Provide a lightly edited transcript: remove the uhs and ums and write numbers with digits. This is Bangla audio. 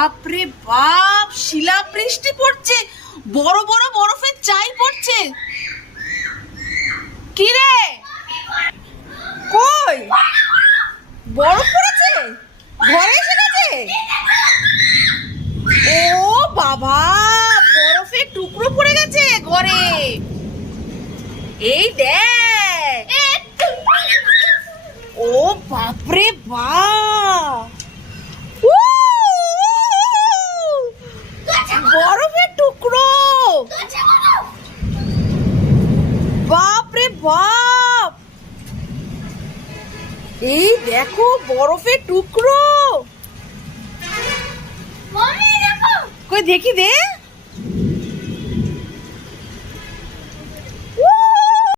বাপ রে বাপ, শিলা বৃষ্টি পড়ছে, বড় বড় বরফের চাই পড়ছে। কি রে, কই বরফ পড়েছে? ঘরে এসে গেছে? ও বাবা, বরফের টুকরো পড়ে গেছে ঘরে। এই দেখ, ও বাপরে বাপ, বরফের টুকরো, বাপরে বাপ। এই দেখো বরফের টুকরো, কই দেখি দে।